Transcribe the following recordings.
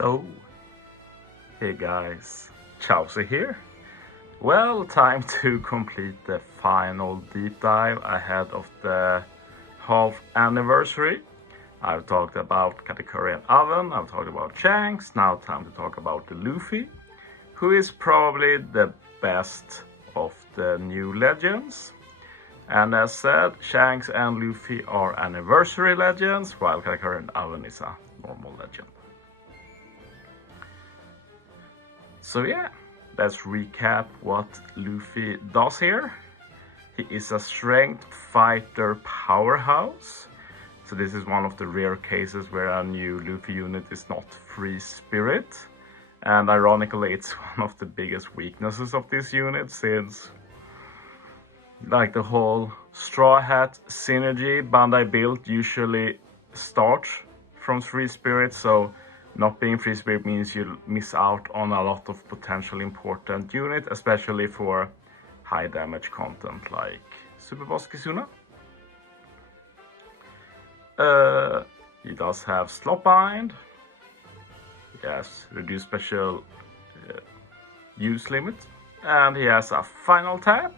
So, hey guys, Chauzu here. Well, time to complete the final deep dive ahead of the half anniversary. I've talked about Katakuri and Oven, I've talked about Shanks, now time to talk about the Luffy, who is probably the best of the new legends. And as said, Shanks and Luffy are anniversary legends, while Katakuri and Oven is a normal legend. So yeah, let's recap what Luffy does here. He is a strength fighter powerhouse. So this is one of the rare cases where a new Luffy unit is not free spirit. And ironically, it's one of the biggest weaknesses of this unit, since like the whole Straw Hat synergy Bandai built usually starts from free spirit, so not being free spirit means you miss out on a lot of potential important unit, especially for high damage content like Super Boss Kizuna. He does have Slot Bind. He has reduced special use limit, and he has a final tap,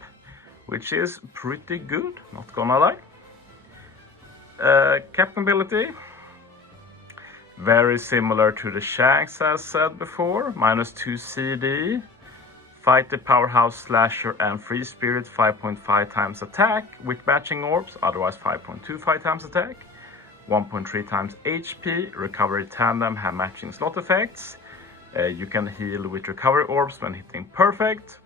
which is pretty good, not gonna lie. Capability, very similar to the Shanks as said before, -2 CD, fight the powerhouse slasher and free spirit 5.5 times attack with matching orbs, otherwise 5.25 times attack, 1.3 times HP, recovery tandem have matching slot effects, you can heal with recovery orbs when hitting perfect,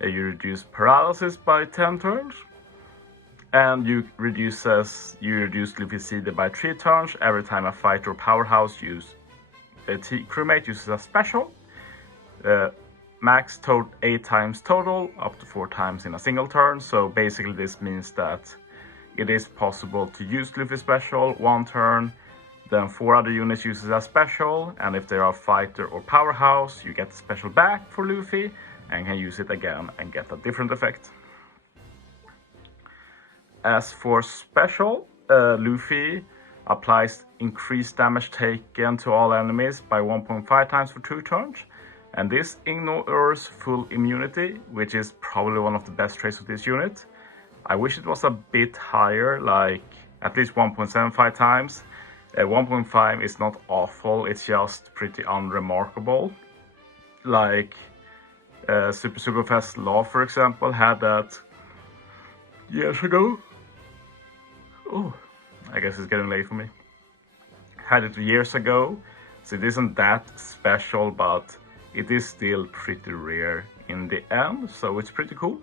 you reduce paralysis by 10 turns, and you reduce Luffy CD by 3 turns every time a fighter or powerhouse crewmate uses a special. Max 8 times total, up to 4 times in a single turn. So basically this means that it is possible to use Luffy special 1 turn, then 4 other units uses a special, and if they are fighter or powerhouse, you get the special back for Luffy and can use it again and get a different effect. As for special, Luffy applies increased damage taken to all enemies by 1.5 times for 2 turns, and this ignores full immunity, which is probably one of the best traits of this unit. I wish it was a bit higher, like at least 1.75 times. 1.5 is not awful, it's just pretty unremarkable. Like Super Fast Law, for example, had that years ago. Oh, I guess it's getting late for me. Had it years ago, so it isn't that special, but it is still pretty rare in the end, so it's pretty cool.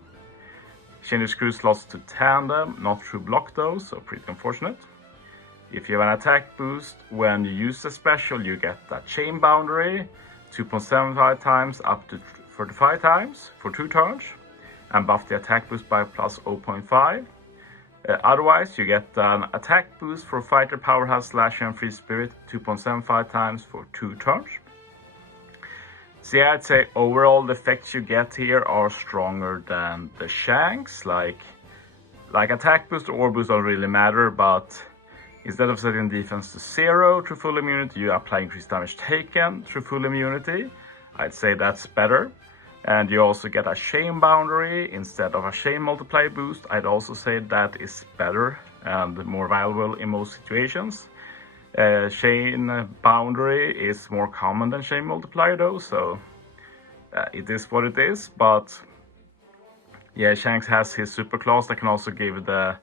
Changes screw slots to tandem, not through block though, so pretty unfortunate. If you have an attack boost, when you use the special, you get that chain boundary, 2.75 times up to 35 times for 2 turns, and buff the attack boost by plus 0.5. Otherwise, you get an attack boost for fighter, powerhouse, slasher, and free spirit 2.75 times for 2 turns. So yeah, I'd say overall the effects you get here are stronger than the Shanks. Like attack boost or boost don't really matter, but instead of setting defense to 0 through full immunity, you apply increased damage taken through full immunity. I'd say that's better. And you also get a chain boundary instead of a chain multiplier boost. I'd also say that is better and more valuable in most situations. Chain boundary is more common than chain multiplier though, so it is what it is. But yeah, Shanks has his super clause that can also give the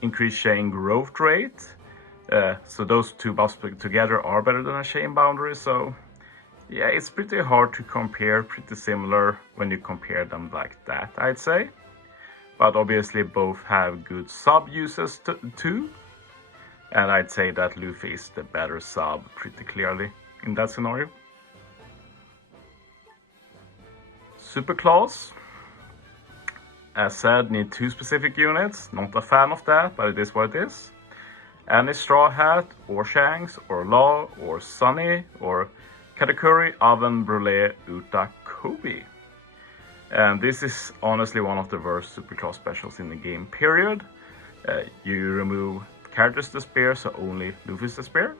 increased chain growth rate. So those two buffs together are better than a chain boundary. So yeah, it's pretty hard to compare, pretty similar when you compare them like that, I'd say. But obviously both have good sub uses too. And I'd say that Luffy is the better sub pretty clearly in that scenario. Super Claws, as said, need 2 specific units. Not a fan of that, but it is what it is. Any Straw Hat, or Shanks, or Law, or Sunny, or Katakuri, Oven, Brûlé, Uta, Kobe. And this is honestly one of the worst Superclass specials in the game, period. You remove characters' despair, so only Luffy's despair.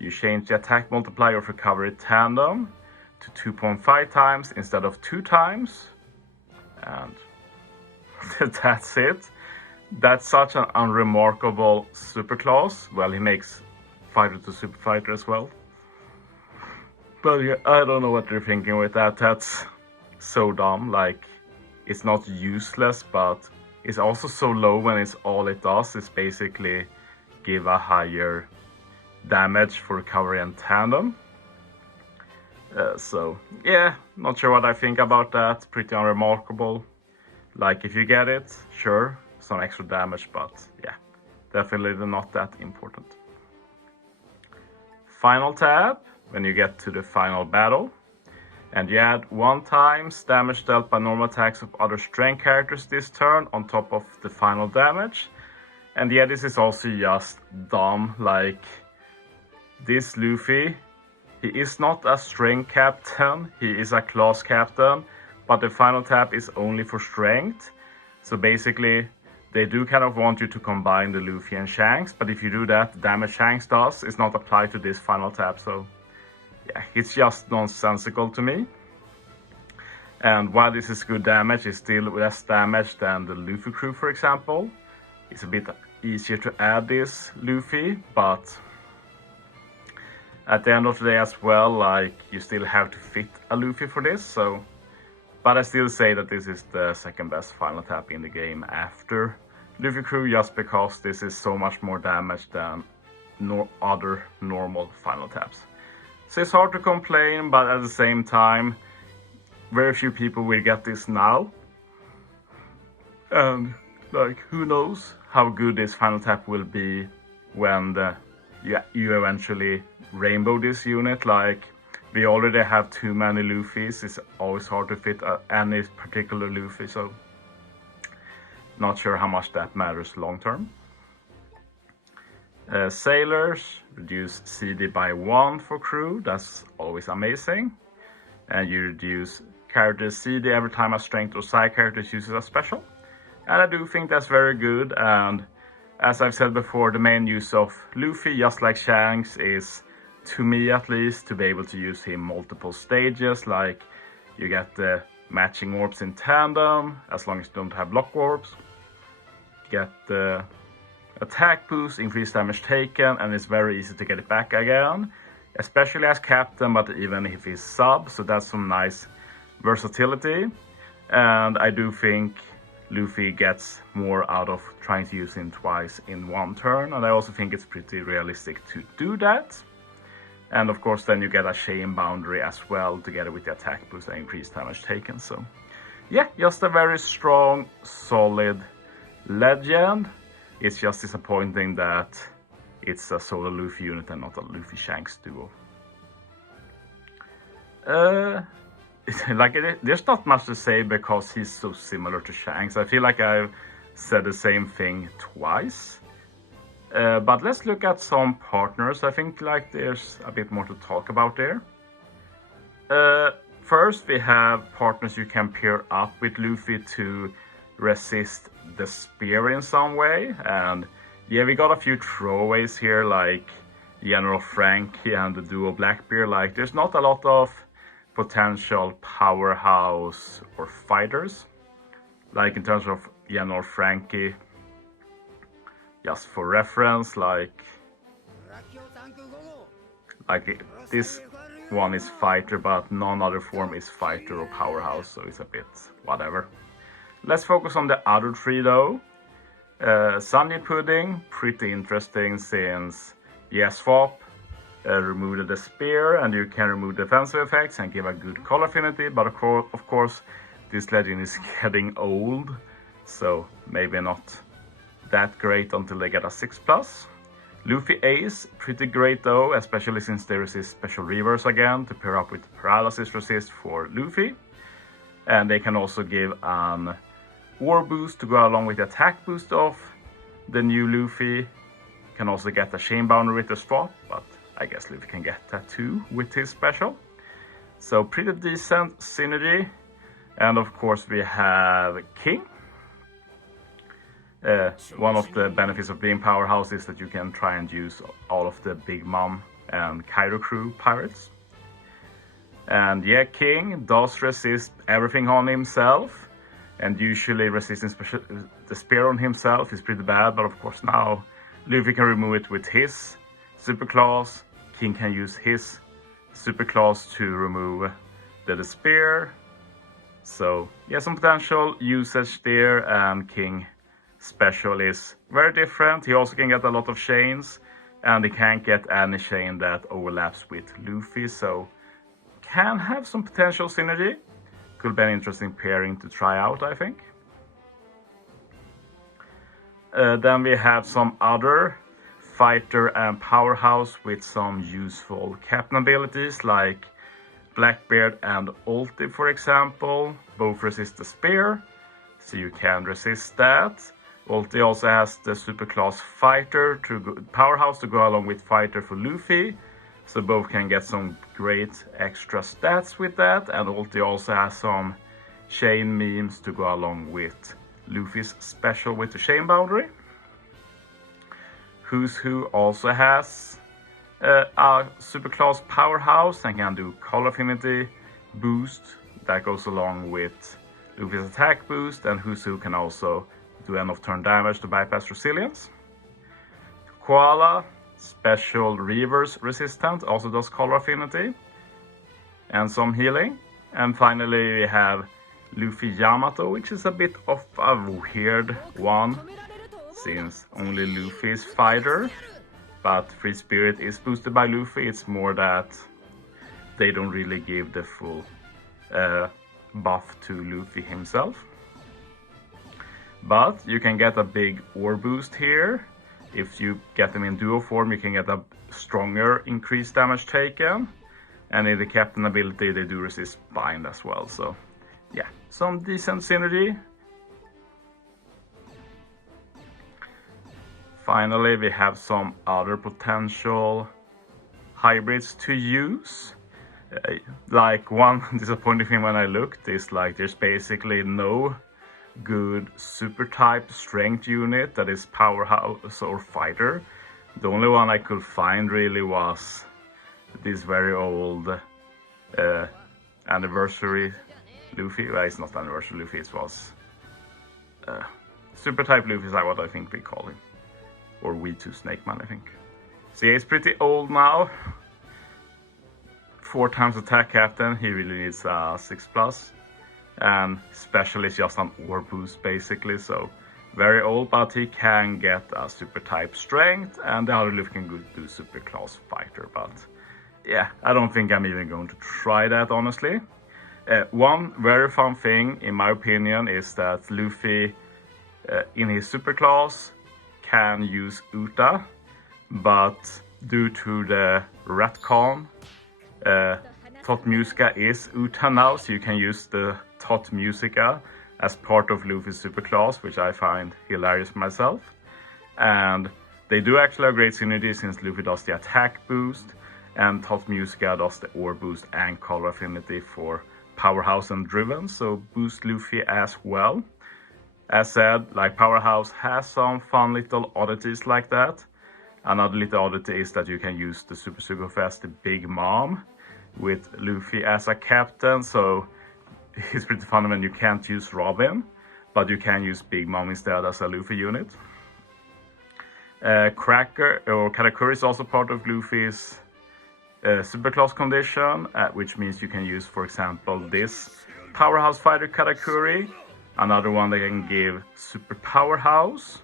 you change the attack multiplier of recovery tandem to 2.5 times instead of 2 times. And that's it. That's such an unremarkable super class. Well, he makes fighter to super fighter as well. But yeah, I don't know what they're thinking with that. That's so dumb. Like, it's not useless, but it's also so low when it's all it does is basically give a higher damage for recovery and tandem. So yeah, not sure what I think about that. Pretty unremarkable. Like, if you get it, sure, some extra damage, but yeah, definitely not that important. Final tab, when you get to the final battle, and you add 1 times damage dealt by normal attacks of other strength characters this turn on top of the final damage. And yeah, this is also just dumb. Like, this Luffy, he is not a strength captain, he is a class captain, but the final tab is only for strength. So basically, they do kind of want you to combine the Luffy and Shanks, but if you do that, the damage Shanks does is not applied to this final tab. So yeah, it's just nonsensical to me. And while this is good damage, it's still less damage than the Luffy crew, for example. It's a bit easier to add this Luffy, but at the end of the day as well, like, you still have to fit a Luffy for this. So, but I still say that this is the second best final tab in the game after Luffy crew, just because this is so much more damage than other normal final tabs. So it's hard to complain, but at the same time, very few people will get this now. And like, who knows how good this final tab will be when you eventually rainbow this unit. Like, we already have too many Luffys. It's always hard to fit any particular Luffy, so not sure how much that matters long term. Sailors, reduce CD by 1 for crew. That's always amazing. And you reduce character CD every time a strength or side character uses a special. And I do think that's very good. And as I've said before, the main use of Luffy, just like Shanks, is, to me at least, to be able to use him multiple stages. Like, you get the matching orbs in tandem, as long as you don't have block orbs. You get the attack boost, increased damage taken, and it's very easy to get it back again. Especially as captain, but even if he's sub, so that's some nice versatility. And I do think Luffy gets more out of trying to use him twice in one turn, and I also think it's pretty realistic to do that. And of course then you get a chain boundary as well together with the attack boost and increased damage taken. So yeah, just a very strong, solid legend. It's just disappointing that it's a solo Luffy unit and not a Luffy Shanks duo. There's not much to say because he's so similar to Shanks. I feel like I've said the same thing twice. But let's look at some partners. I think like there's a bit more to talk about there. First, we have partners you can pair up with Luffy to resist the spear in some way. And yeah, we got a few throwaways here, like General Frankie and the duo Blackbeard. Like, there's not a lot of potential powerhouse or fighters. Like, in terms of General Frankie, just for reference, like this one is fighter, but none other form is fighter or powerhouse, so it's a bit whatever. Let's focus on the other three though. Sunny Pudding, pretty interesting since swap, remove the spear, and you can remove defensive effects and give a good color affinity, but of course this legend is getting old, so maybe not that great until they get a 6+. Luffy Ace, pretty great though, especially since they resist special reverse again to pair up with paralysis resist for Luffy. And they can also give an war boost to go along with the attack boost of the new Luffy. Can also get a chain boundary with the swap, but I guess Luffy can get that too with his special. So pretty decent synergy. And of course we have King. One of the benefits of being powerhouse is that you can try and use all of the big mom and Cairo crew pirates. And yeah, King does resist everything on himself, and usually resisting the spear on himself is pretty bad, but of course now Luffy can remove it with his super claws. King can use his super claws to remove the spear. So yeah, some potential usage there, and King special is very different. He also can get a lot of chains, and he can't get any chain that overlaps with Luffy, so can have some potential synergy. Could be an interesting pairing to try out, I think. Then we have some other fighter and powerhouse with some useful captain abilities like Blackbeard and Ulti, for example. Both resist the spear, so you can resist that. Ulti also has the super class fighter powerhouse to go along with fighter for Luffy, so both can get some great extra stats with that. And Ulti also has some chain memes to go along with Luffy's special with the chain boundary. Who's Who also has a super class powerhouse and can do color affinity boost that goes along with Luffy's attack boost, and Who's Who can also do end of turn damage to bypass resilience. Koala, special reverse resistant, also does color affinity and some healing. And finally we have Luffy Yamato, which is a bit of a weird one since only Luffy is fighter, but Free Spirit is boosted by Luffy. It's more that they don't really give the full buff to Luffy himself. But you can get a big ore boost here. If you get them in duo form, you can get a stronger increased damage taken. And in the captain ability, they do resist bind as well. So yeah, some decent synergy. Finally, we have some other potential hybrids to use. Like one disappointing thing when I looked is like there's basically no good super type strength unit that is powerhouse or fighter. The only one I could find really was this very old anniversary Luffy. Well, it's not anniversary Luffy, it was super type Luffy is like what I think we call him, or V2 Snake Man, I think. So yeah, he's pretty old now. 4 times attack captain, he really needs 6+. And special is just an ore boost basically, so very old, but he can get a super type strength, and the other Luffy can do super class fighter. But yeah, I don't think I'm even going to try that, honestly. One very fun thing in my opinion is that Luffy in his super class can use Uta, but due to the retcon, Tot Musica is Uta now, so you can use the Tot Musica as part of Luffy's super class, which I find hilarious myself. And they do actually have great synergy since Luffy does the attack boost and Tot Musica does the ore boost and color affinity for Powerhouse and Driven, so boost Luffy as well. As said, like Powerhouse has some fun little oddities like that. Another little oddity is that you can use the Super Fast, the Big Mom, with Luffy as a captain, so it's pretty fun when you can't use Robin, but you can use Big Mom instead as a Luffy unit. Cracker or Katakuri is also part of Luffy's superclass condition, which means you can use, for example, this Powerhouse Fighter Katakuri, another one that can give Super Powerhouse,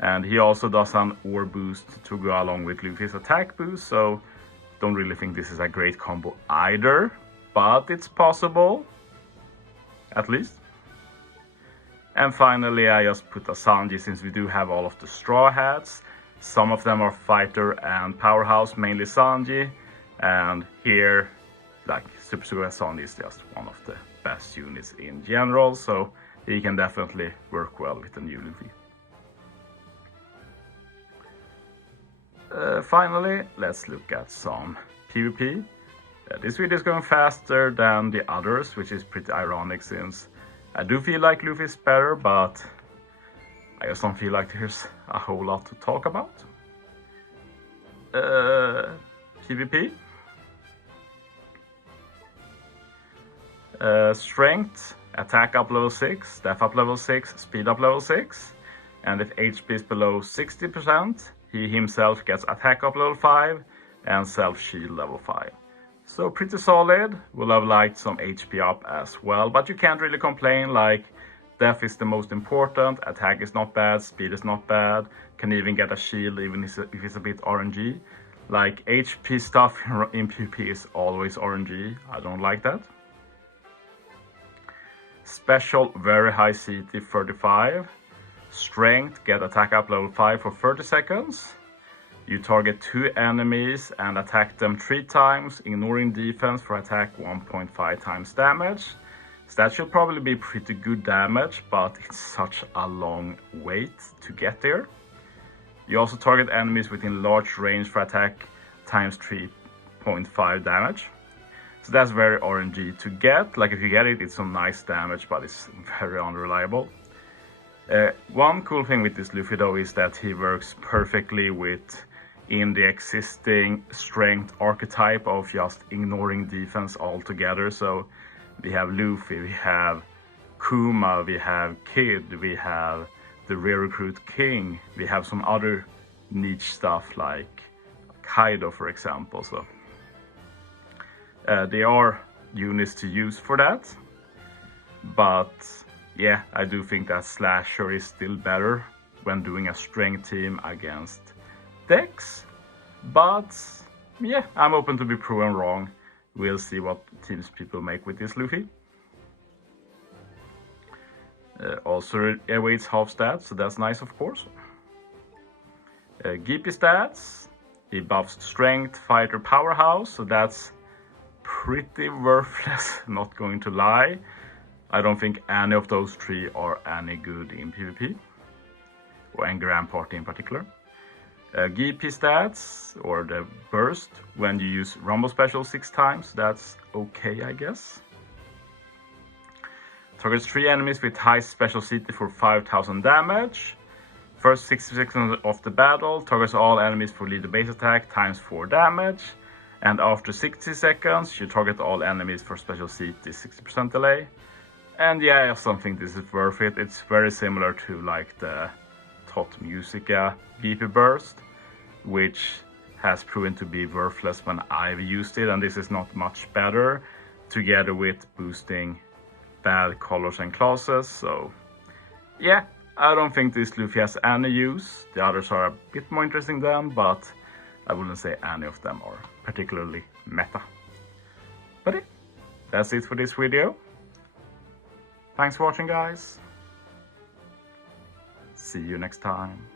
and he also does an ore boost to go along with Luffy's attack boost, so don't really think this is a great combo either, but it's possible, at least. And finally, I just put a Sanji since we do have all of the Straw Hats. Some of them are fighter and powerhouse, mainly Sanji. And here, like Super Sanji is just one of the best units in general, so he can definitely work well with the new Luffy. Finally, let's look at some PvP. This video is going faster than the others, which is pretty ironic since I do feel like Luffy is better, but I just don't feel like there's a whole lot to talk about. PvP. Strength, attack up level 6, def up level 6, speed up level 6. And if HP is below 60%, he himself gets attack up level 5 and self shield level 5. So pretty solid. Will have liked some HP up as well, but you can't really complain. Like, def is the most important, attack is not bad, speed is not bad, can even get a shield even if it's a bit RNG. Like, HP stuff in PvP is always RNG, I don't like that. Special, very high CT 35. Strength, get attack up level 5 for 30 seconds. You target 2 enemies and attack them 3 times, ignoring defense for attack 1.5 times damage. So that should probably be pretty good damage, but it's such a long wait to get there. You also target enemies within large range for attack times 3.5 damage. So that's very RNG to get. Like, if you get it, it's some nice damage, but it's very unreliable. One cool thing with this Luffy though is that he works perfectly in the existing strength archetype of just ignoring defense altogether. So we have Luffy, we have Kuma, we have Kid, we have the Rare Recruit King, we have some other niche stuff like Kaido, for example. So they are units to use for that, but yeah, I do think that Slasher is still better when doing a strength team against decks. But yeah, I'm open to be proven wrong. We'll see what teams people make with this Luffy. Also awaits half stats, so that's nice, of course. Gippy stats, he buffs strength, fighter, powerhouse, so that's pretty worthless, not going to lie. I don't think any of those 3 are any good in PvP, or in Grand Party in particular. GP stats, or the burst, when you use Rumble Special 6 times, that's okay, I guess. Targets 3 enemies with high special CT for 5000 damage. First 60 seconds of the battle, targets all enemies for leader base attack times 4 damage. And after 60 seconds, you target all enemies for special CT 60% delay. And yeah, I also think this is worth it. It's very similar to like the Tot Musica GP Burst, which has proven to be worthless when I've used it, and this is not much better, together with boosting bad colors and classes. So yeah, I don't think this Luffy has any use. The others are a bit more interesting than, but I wouldn't say any of them are particularly meta. But yeah, that's it for this video. Thanks for watching, guys. See you next time.